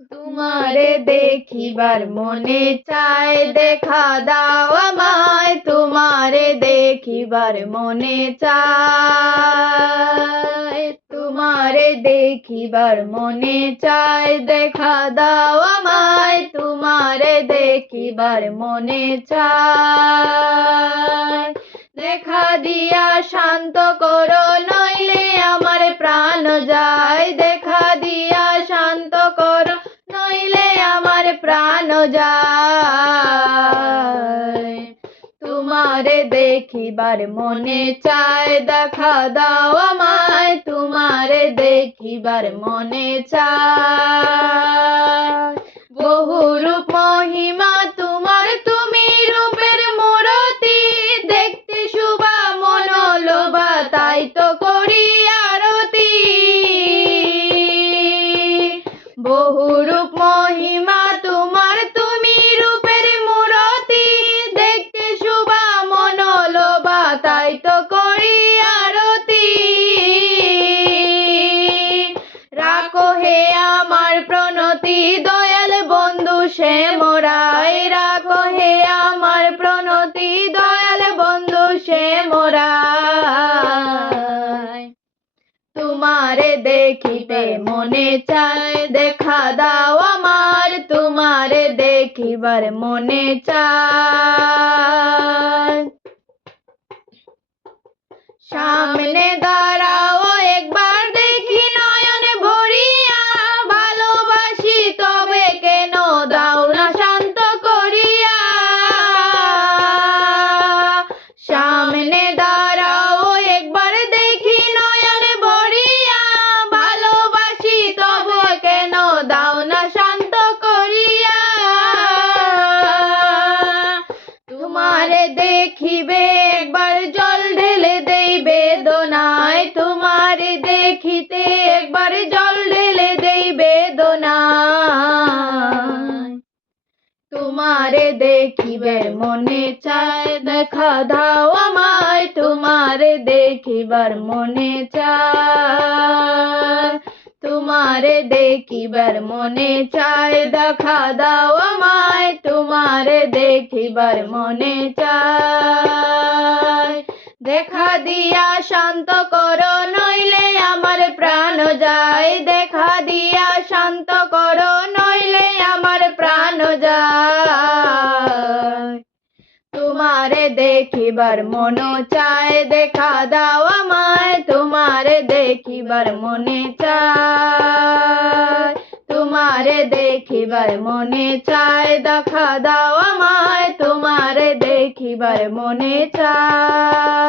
তোমারে দেখিবার মনে চায়, দেখা দাও আমায়। তোমারে দেখিবার মনে চায়, তোমারে দেখিবার মনে চায়, দেখা দাও আমায়। তোমারে দেখিবার মনে চায়, দেখা দিয়া শান্ত করো, নইলে আমার প্রাণ যায়। দেখা দিয়া শান্ত করো, নইলে আমার প্রাণ যায়। তোমারে দেখিবার মনে চায়, দেখা দাও আমায়। তোমারে দেখিবার মনে চায়, বহু রূপ মহিমা তোমার, তুমি রূপের মূরতি। দেখতে শুভা মনোলোভা, তাই তো করি আরতি। বহু রূপ মহিমা তোমার, তুমি রূপের মূরতি। দেখতে শুভা মনোলোভা, তাই তো করি আরতি। রাখো হে আমার প্রণতি, দয়াল বন্ধু শ্যামরায়। রাখো হে আমার প্রণতি, দয়াল বন্ধু শ্যামরায়। তোমারে দেখিতে মনে চায়, দেখা দাও আমার। তোমারে দেখিবার মনে চায়, সামনে দাঁড়াও একবার দেখি নয়ন ভরিয়া। ভালোবাসি তবে কেন দাও না শান্ত করিয়া। সামনে দাঁড়াও একবার দেখি নয়ন ভরিয়া। ভালোবাসি তবে কেন দাও না শান্ত করিয়া। তোমারে দেখিবে একবার জল ঢেলে দেই বেদনায়। তোমারে দেখিতে একবার জল ঢেলে দেই বেদনায়। তোমারে দেখিবার মনে চায়, দেখা দাও আমায়। তোমারে দেখিবার মনে চায়, তোমারে দেখিবার মনে চায়, দেখা দাও আমায়। তোমারে দেখিবার মনে চায়, দেখা দিয়া শান্ত করো, নইলে আমার প্রাণ যায়। দেখা দিয়া শান্ত করো, নইলে আমার প্রাণ যায়। তোমারে দেখিবার মন চায়, দেখা দাও আমায়। তোমারে দেখিবার মনে চায়, তোমারে দেখিবার মনে চায়, দেখা দাও আমায়। তোমারে দেখিবার মনে চায়।